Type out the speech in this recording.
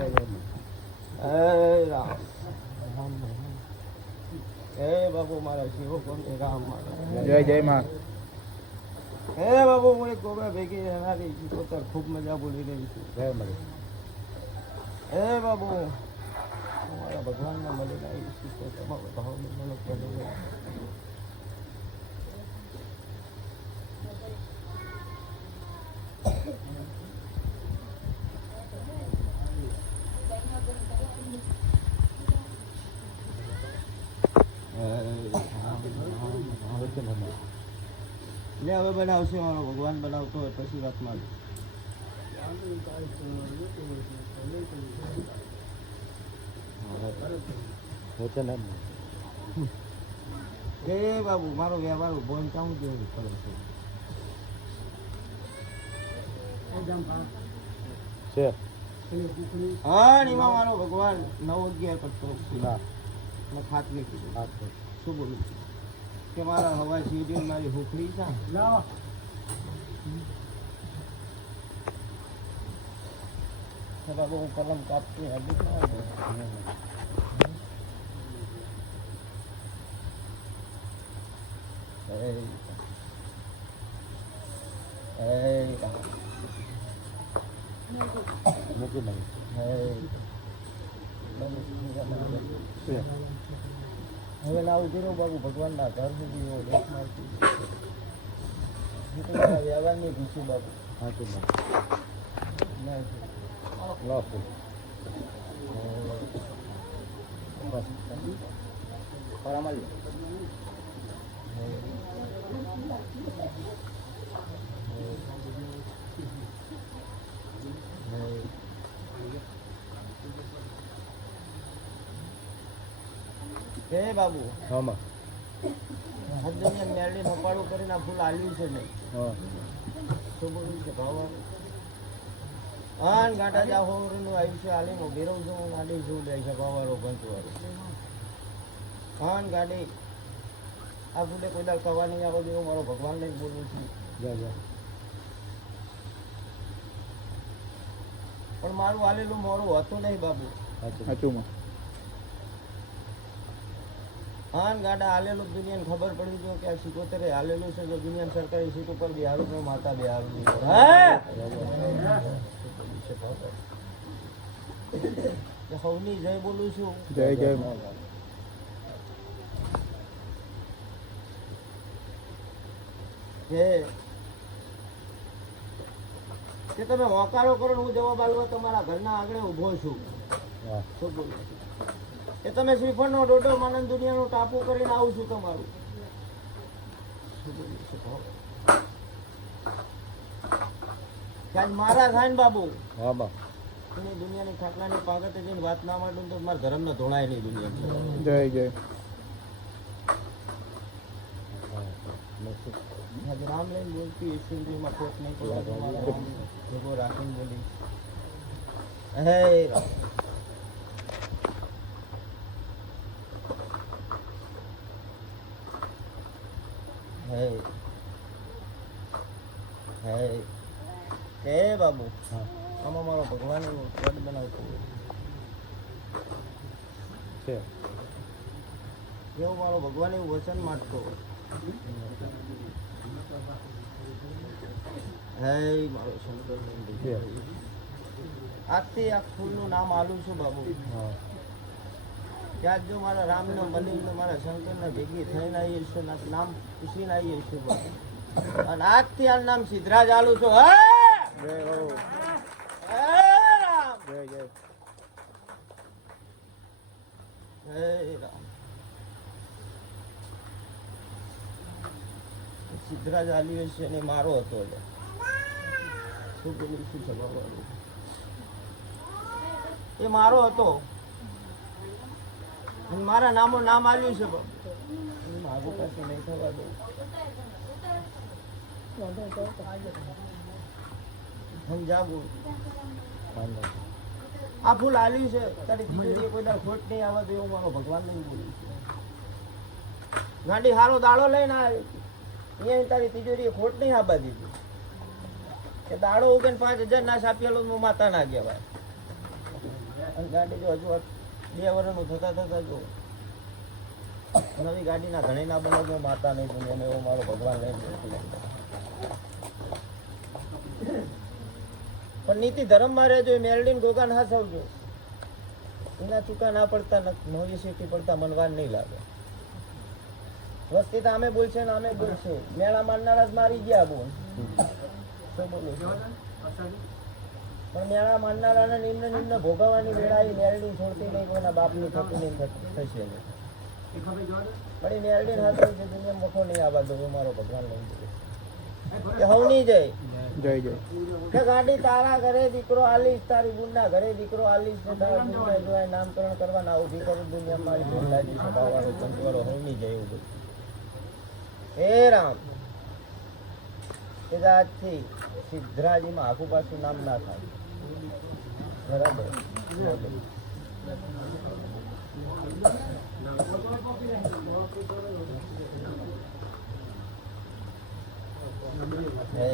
રામ હે બાબુ મારા શિવો કોણ રામ જય જય માં. હે બાબુ હું એક ગોગા ભેગી રહેનારી પોતાર ખૂબ મજા બોલી રહી છું. જય મળી. હે બાબુ મારા ભગવાનના મળીને આવી છું તો તમારો ભાવને મને પડે. લે હવે બનાવશે મારો ભગવાન બનાવતો હોય પછી વાત મારું. એ બાબુ મારો વ્યવહાર ઉભો ચાહું જેવું કરે છે. હા એમાં મારો ભગવાન 9-11 કરતો મેં ખાતરી કીધું. શું બોલું છું કે મારા હવા સીડી મારી હુકડી છે. બાબુ હું કલમ કાપતી હજી મૂકી નહીં. હવે લાવું જોયું બાબુ ભગવાનના ઘર સુધી એવો દેખ મારતી વ્યવહારની પૂછ્યું બાબુ. હાચું માં. ના લો ફૂલ. પરામલ હે બાબુ હા હદને મેળી મપાડું કરીને આ ફૂલ આલ્યું છે ને. હા શું બોલું છે ભાવ હા ગાંડા જા હોરનું આયુષ્ય આલી હું બેરવ છું હું ગાડી શું લે છે ભાવાળો પંચવાળો. હા ગાડી આ ફૂલે કોઈ દાળ કવા નહીં આવો દેવો મારો ભગવાનને જ બોલું છું. જા જા. પણ મારું આલેલું મોરું હતું નહીં બાબુ. હાચું માં. હા ગાડા હાલેલું દુનિયાને ખબર પડી જો કે આ 77 હાલેલું છે. જો દુનિયાની સરકારી સીટ ઉપર બિહારું તો માતા બિહારું હવની જય બોલું છું. જય જય માં. કે તમે હોકારો કરો હું જવાબ આલવા તમારા ઘરના આગળ ઊભો છું. શું બોલું એ તમે શ્રીફળનો ડોડો માનંદ દુનિયાનું ટાપુ કરીને આવું છું તમારું. ક્યાં મારા થાય ને બાબુ. હા બા. એની દુનિયાની ખાટલાની પાગતે જઈને વાત ના માંડું તો મારા ધર્મનો ધોણાય નહીં દુનિયા. જય જય. રામ લઈને બોલતી સિંધીમાં ખોટ નહીં પડવા દો. મારા રામ ભેગો રાખીને બોલી હે રામ. હે હે હે બાબુ આમાં મારો ભગવાન એવો પદ બનાવતો હોય છે. જેવો મારો ભગવાન એવું વચન માંગતો હોય. હે મારો શંકર આજથી આ ફૂલનું નામ આલું છું બાબુ. હા ત્યાં જો મારા રામને મળીને મારા શંકરને ભેગી થઈને આવીએ છીએ નામ પૂછીને આવીએ છીએ બાબુ. અને આજથી આ નામ સિદ્ધરાજ આલું છું. હે જય હો. હે રામ જય જય. હે રામ. સિદ્ધરાજ આલ્યો છે અને મારો હતો. શું બોલું શું જવાબ એ મારો હતો. મારા નામ આલ્યું છે માગું પાસે નહીં થવા દઉં. સમજાવું આ ફૂલ આલ્યું છે તારી તિજોરીએ કોઈ દાળ ખોટ નહીં આવવા દે એવું મારો ભગવાન નહીં બોલું છું. ગાંડી હારો દાડો લઈને આવી અહીંયા તારી તિજોરીએ ખોટ નહીં આવવા દીધી કે દાડો ઉગન 5000 ના છાપેલો હું માતા ના કહેવાય. અને ગાડી જો હજુ 2 વર્ષનું થતા જો નવી ગાડીના ઘણી ના બને જો માતા નહીં દુનિયાને એવો મારો ભગવાન લઈને પણ નીતિ ધર્મમાં રહેજો, એ મેલડીને ગોગાને હાસવજો. એના ચૂકા ના પડતા નવી સીટી પડતા મનવાર નહીં લાગે. વસ્તી તો આમે બોલશે ને આમે બોલશે. મેળા મારનારા જ મારી ગયા બોલ. શું બોલું છું? પણ મેળા મારનારાને નિમ્ન ભોગવવાની વેળા એ મેલડી છોડતી નહીં, કોઈના બાપની થતી નહીં, થશે નહીં. પણ એ મેલડીને હાથ છે દુનિયા મોટો નહીં આવવા દો, મારો ભગવાન નહીં કે હવ નહીં જાય. જય જય કે ગાડી તારા ઘરે દીકરો આલીશ, તારી બુનના ઘરે દીકરો આલીશ, ને તારા બુનને જો આ નામકરણ કરવાના આવું દીકરો દુનિયા મારી ભૂલ લાગી છે બાવાનો કંટવાળો હવ નહીં જાય એવું બધું. હે રામ એ આજથી સિદ્ધરાજીમાં આખું પાછું નામ ના થાય. બરાબર હે